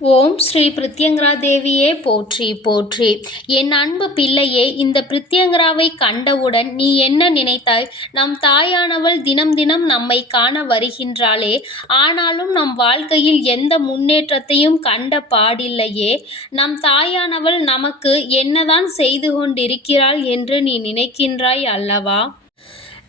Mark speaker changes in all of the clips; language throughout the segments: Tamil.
Speaker 1: ஓம் ஸ்ரீ பிரித்யங்கரா தேவியே போற்றி போற்றி. என் அன்பு பிள்ளையே இந்த பிரித்யங்கராவை கண்டவுடன் நீ என்ன நினைத்தாய்? நம் தாயானவள் தினம் தினம் நம்மை காண வருகின்றாளே. ஆனாலும் நம் வாழ்க்கையில் எந்த முன்னேற்றத்தையும் கண்ட பாடில்லையே. நம் தாயானவள் நமக்கு என்னதான் செய்து கொண்டிருக்கிறாள் என்று நீ நினைக்கின்றாய் அல்லவா?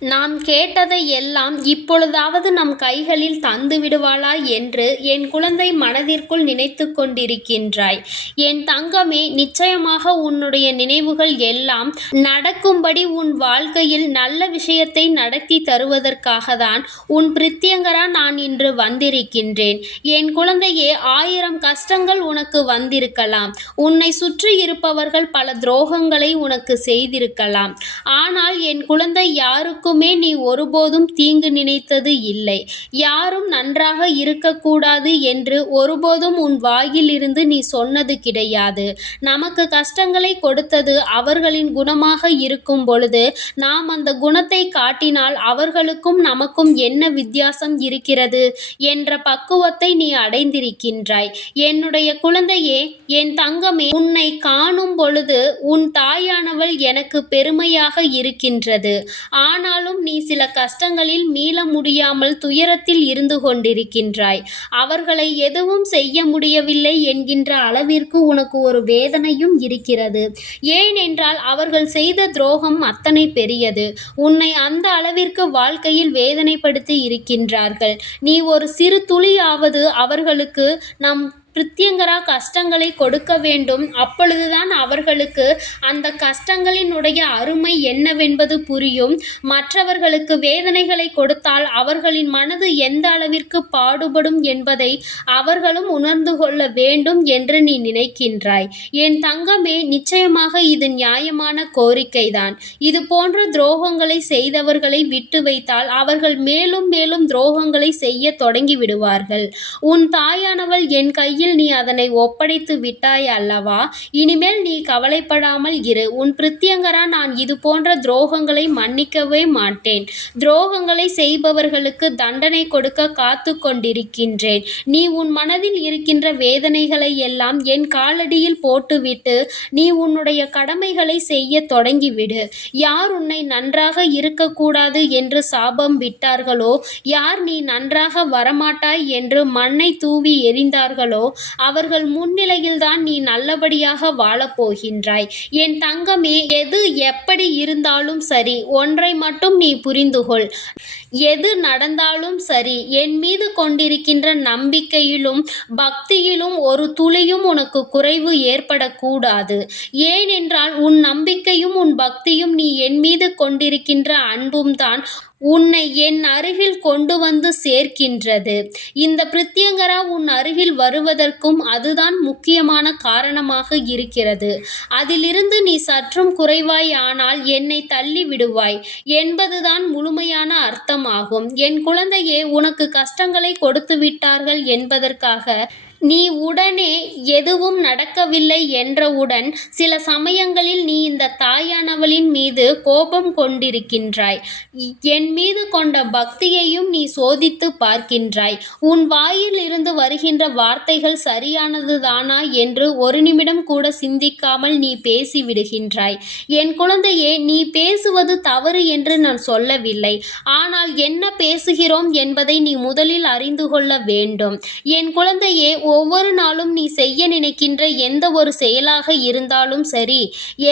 Speaker 1: நாம் கேட்டதை எல்லாம் இப்பொழுதாவது நம் கைகளில் தந்து விடுவாளா என்று என் குழந்தை மனதிற்குள் நினைத்து கொண்டிருக்கின்றாய். என் தங்கமே நிச்சயமாக உன்னுடைய நினைவுகள் எல்லாம் நடக்கும்படி உன் வாழ்க்கையில் நல்ல விஷயத்தை நடத்தி தருவதற்காக தான் உன் பிரித்தியங்கரா நான் இன்று வந்திருக்கின்றேன். என் குழந்தையே ஆயிரம் கஷ்டங்கள் உனக்கு வந்திருக்கலாம். உன்னை சுற்றி இருப்பவர்கள் பல துரோகங்களை உனக்கு செய்திருக்கலாம். ஆனால் என் குழந்தை யாருக்கும் யாருக்குமே நீ ஒருபோதும் தீங்கு நினைத்தது இல்லை. யாரும் நன்றாக இருக்கக்கூடாது என்று ஒருபோதும் உன் வாயிலிருந்து நீ சொன்னது கிடையாது. நமக்கு கஷ்டங்களை கொடுத்தது அவர்களின் குணமாக இருக்கும் பொழுது நாம் அந்த குணத்தை காட்டினால் அவர்களுக்கும் நமக்கும் என்ன வித்தியாசம் இருக்கிறது என்ற பக்குவத்தை நீ அடைந்திருக்கின்றாய். என்னுடைய குழந்தையே என் தங்கமே உன்னை காணும் பொழுது உன் தாயானவள் எனக்கு பெருமையாக இருக்கின்றது. ஆனால் ஆனாலும் நீ சில கஷ்டங்களில் மீள முடியாமல் துயரத்தில் இருந்து கொண்டிருக்கின்றாய். அவர்களை எதுவும் செய்ய முடியவில்லை என்கின்ற அளவிற்கு உனக்கு ஒரு வேதனையும் இருக்கிறது. ஏனென்றால் அவர்கள் செய்த துரோகம் அத்தனை பெரியது. உன்னை அந்த அளவிற்கு வாழ்க்கையில் வேதனைப்படுத்தி இருக்கின்றார்கள். நீ ஒரு சிறு துளியாவது அவர்களுக்கு நம் பிரித்தியங்கரா கஷ்டங்களை கொடுக்க வேண்டும். அப்பொழுதுதான் அவர்களுக்கு அந்த கஷ்டங்களினுடைய அருமை என்னவென்பது புரியும். மற்றவர்களுக்கு வேதனைகளை கொடுத்தால் அவர்களின் மனது எந்த அளவிற்கு பாடுபடும் என்பதை அவர்களும் உணர்ந்து கொள்ள வேண்டும் என்று நீ நினைக்கின்றாய். என் தங்கமே நிச்சயமாக இது நியாயமான கோரிக்கைதான். இது போன்ற துரோகங்களை செய்தவர்களை விட்டு வைத்தால் அவர்கள் மேலும் மேலும் துரோகங்களை செய்ய தொடங்கி விடுவார்கள். உன் தாயானவள் என் கையில் கையில் நீ அதனை ஒப்படைத்து விட்டாய் அல்லவா? இனிமேல் நீ கவலைப்படாமல் இரு. உன் பிரித்தியங்கரா நான் இது போன்ற துரோகங்களை மன்னிக்கவே மாட்டேன். துரோகங்களை செய்பவர்களுக்கு தண்டனை கொடுக்க காத்து கொண்டிருக்கின்றேன். நீ உன் மனதில் இருக்கின்ற வேதனைகளை எல்லாம் என் காலடியில் போட்டுவிட்டு நீ உன்னுடைய கடமைகளை செய்ய தொடங்கிவிடு. யார் உன்னை நன்றாக இருக்கக்கூடாது என்று சாபம் விட்டார்களோ? யார் நீ நன்றாக வரமாட்டாய் என்று மண்ணை தூவி எரிந்தார்களோ? அவர்கள் முன்னிலையில்தான் நீ நல்லபடியாக வாழப்போகின்றாய் என் தங்கமே எது எப்படி இருந்தாலும் சரி ஒன்றை மட்டும் நீ புரிந்துகொள். எது நடந்தாலும் சரி என் மீது கொண்டிருக்கின்ற நம்பிக்கையிலும் பக்தியிலும் ஒரு துளியும் உனக்கு குறைவு ஏற்படக்கூடாது. ஏனென்றால் உன் நம்பிக்கையும் உன் பக்தியும் நீ என் மீது கொண்டிருக்கின்ற அன்பும் தான் உன்னை என் அருகில் கொண்டு வந்து சேர்க்கின்றது. இந்த பிரித்தியங்கரா உன் அருகில் வருவதற்கும் அதுதான் முக்கியமான காரணமாக இருக்கிறது. அதிலிருந்து நீ சற்றும் குறைவாய் ஆனால் என்னை தள்ளி விடுவாய் என்பதுதான் முழுமையான அர்த்தம். அர்த்தமாகும் என் குழந்தையே உனக்கு கஷ்டங்களை கொடுத்து விட்டார்கள் என்பதற்காக நீ உடனே எதுவும் நடக்கவில்லை என்றவுடன் சில சமயங்களில் நீ இந்த தாயானவளின் மீது கோபம் கொண்டிருக்கின்றாய். என் மீது கொண்ட பக்தியையும் நீ சோதித்து பார்க்கின்றாய். உன் வாயில் இருந்து வருகின்ற வார்த்தைகள் சரியானதுதானா என்று ஒரு நிமிடம் கூட சிந்திக்காமல் நீ பேசிவிடுகின்றாய். என் குழந்தையே நீ பேசுவது தவறு என்று நான் சொல்லவில்லை. ஆனால் என்ன பேசுகிறோம் என்பதை நீ முதலில் அறிந்து கொள்ள வேண்டும். என் குழந்தையே ஒவ்வொரு நாளும் நீ செய்ய நினைக்கின்ற எந்த ஒரு செயலாக இருந்தாலும் சரி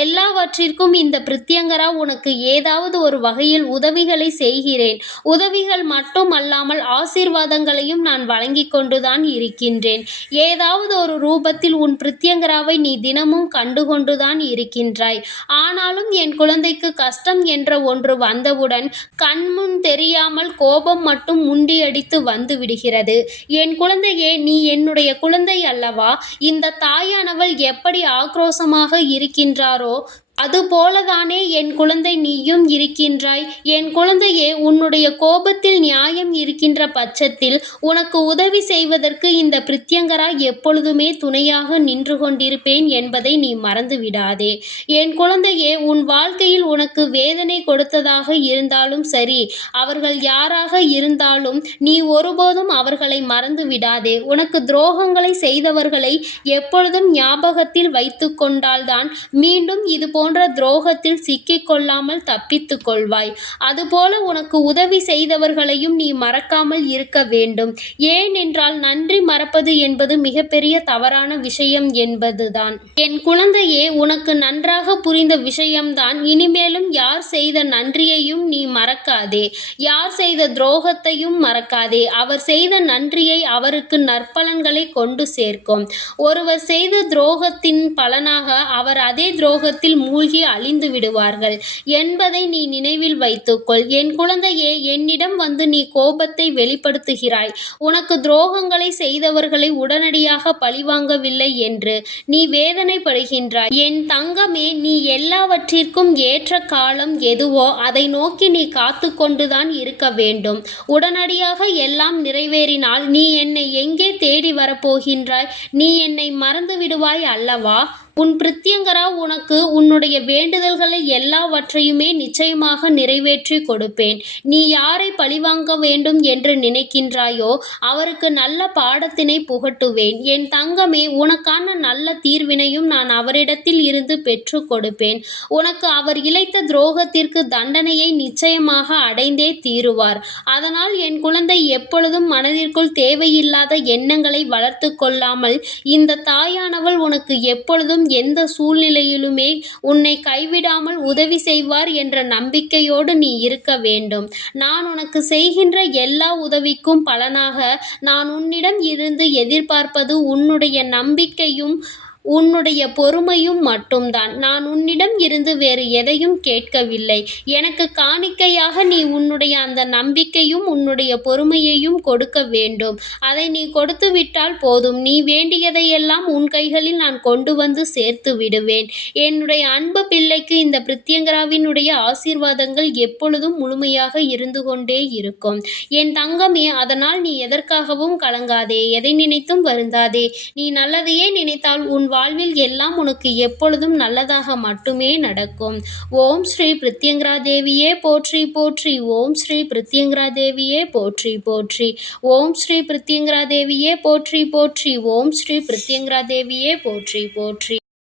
Speaker 1: எல்லாவற்றிற்கும் இந்த பிரித்தியங்கரா உனக்கு ஏதாவது ஒரு வகையில் உதவிகளை செய்கிறேன். உதவிகள் மட்டும் அல்லாமல் ஆசீர்வாதங்களையும் நான் வழங்கி கொண்டுதான் இருக்கின்றேன். ஏதாவது ஒரு ரூபத்தில் உன் பிரித்தியங்கராவை நீ தினமும் கண்டுகொண்டுதான் இருக்கின்றாய். ஆனாலும் என் குழந்தைக்கு கஷ்டம் என்ற ஒன்று வந்தவுடன் கண்முன் தெரியாமல் கோபம் மட்டும் முண்டியடித்து வந்து விடுகிறது. என் குழந்தையே நீ என்னுடைய குழந்தை அல்லவா? இந்த தாயானவள் எப்படி ஆக்ரோசமாக இருக்கின்றாரோ அதுபோலதானே என் குழந்தை நீயும் இருக்கின்றாய். என் குழந்தையே உன்னுடைய கோபத்தில் நியாயம் இருக்கின்ற பட்சத்தில் உனக்கு உதவி செய்வதற்கு இந்த பிரித்யங்கரா எப்பொழுதுமே துணையாக நின்று கொண்டிருப்பேன் என்பதை நீ மறந்து விடாதே. என் குழந்தையே உன் வாழ்க்கையில் உனக்கு வேதனை கொடுத்ததாக இருந்தாலும் சரி அவர்கள் யாராக இருந்தாலும் நீ ஒருபோதும் அவர்களை மறந்து விடாதே. உனக்கு துரோகங்களை செய்தவர்களை எப்பொழுதும் ஞாபகத்தில் வைத்து கொண்டால்தான் மீண்டும் இது போன்ற துரோகத்தில் சிக்கிக் கொள்ளாமல் தப்பித்து கொள்வாய். அதுபோல உனக்கு உதவி செய்தவர்களையும் நீ மறக்காமல் இருக்க வேண்டும். ஏனென்றால் நன்றி மறப்பது என்பது மிகப்பெரிய தவறான விஷயம் என்பதுதான். என் குழந்தையே உனக்கு நன்றாக புரிந்த விஷயம்தான். இனிமேலும் யார் செய்த நன்றியையும் நீ மறக்காதே. யார் செய்த துரோகத்தையும் மறக்காதே. அவர் செய்த நன்றியை அவருக்கு நற்பலன்களை கொண்டு சேர்க்கும். ஒருவர் செய்த துரோகத்தின் பலனாக அவர் அதே துரோகத்தில் மூ மூழ்கி அழிந்து விடுவார்கள். என்பதை நீ நினைவில் வைத்துக்கொள். என் குழந்தையே என்னிடம் வந்து நீ கோபத்தை வெளிப்படுத்துகிறாய். உனக்கு துரோகங்களை செய்தவர்களை உடனடியாக பழிவாங்கவில்லை என்று நீ வேதனைப்படுகின்றாய். என் தங்கமே நீ எல்லாவற்றிற்கும் ஏற்ற காலம் எதுவோ அதை நோக்கி நீ காத்து கொண்டுதான் இருக்க வேண்டும். உடனடியாக எல்லாம் நிறைவேறினால் நீ என்னை எங்கே தேடி வரப்போகின்றாய்? நீ என்னை மறந்து விடுவாய் அல்லவா? உன் பிரித்தியங்கரா உனக்கு உன்னுடைய வேண்டுதல்களை எல்லாவற்றையுமே நிச்சயமாக நிறைவேற்றி கொடுப்பேன். நீ யாரை பழிவாங்க வேண்டும் என்று நினைக்கின்றாயோ அவருக்கு நல்ல பாடத்தினை புகட்டுவேன். என் தங்கமே உனக்கான நல்ல தீர்வினையும் நான் அவரிடத்தில் இருந்து பெற்று கொடுப்பேன். உனக்கு அவர் இழைத்த துரோகத்திற்கு தண்டனையை நிச்சயமாக அடைந்தே தீருவார். அதனால் என் குழந்தை எப்பொழுதும் மனதிற்குள் தேவையில்லாத எண்ணங்களை வளர்த்து கொள்ளாமல் இந்த தாயானவள் உனக்கு எப்பொழுதும் எந்த சூழ்நிலையிலுமே உன்னை கைவிடாமல் உதவி செய்வார் என்ற நம்பிக்கையோடு நீ இருக்க வேண்டும். நான் உனக்கு செய்கின்ற எல்லா உதவிக்கும் பலனாக நான் உன்னிடம் இருந்து எதிர்பார்ப்பது உன்னுடைய நம்பிக்கையும் உன்னுடைய பொறுமையும் மட்டும்தான். நான் உன்னிடம் இருந்து வேறு எதையும் கேட்கவில்லை. எனக்கு காணிக்கையாக நீ உன்னுடைய அந்த நம்பிக்கையும் உன்னுடைய பொறுமையையும் கொடுக்க வேண்டும். அதை நீ கொடுத்து விட்டால் போதும். நீ வேண்டியதையெல்லாம் உன் கைகளில் நான் கொண்டு வந்து சேர்த்து விடுவேன். என்னுடைய அன்பு பிள்ளைக்கு இந்த பிரித்யங்கராவினுடைய ஆசீர்வாதங்கள் எப்பொழுதும் முழுமையாக இருந்து கொண்டே இருக்கும். என் தங்கமே அதனால் நீ எதற்காகவும் கலங்காதே. எதை நினைத்தும் வருந்தாதே. நீ நல்லதையே நினைத்தால் உன் வாழ்வில் எல்லாம் உனக்கு எப்பொழுதும் நல்லதாக மட்டுமே நடக்கும். ஓம் ஸ்ரீ பிரித்யங்கரா தேவியே போற்றி போற்றி. ஓம் ஸ்ரீ பிரித்யங்கரா தேவியே போற்றி போற்றி. ஓம் ஸ்ரீ பிரித்யங்கரா தேவியே போற்றி போற்றி. ஓம் ஸ்ரீ பிரித்யங்கரா தேவியே போற்றி போற்றி.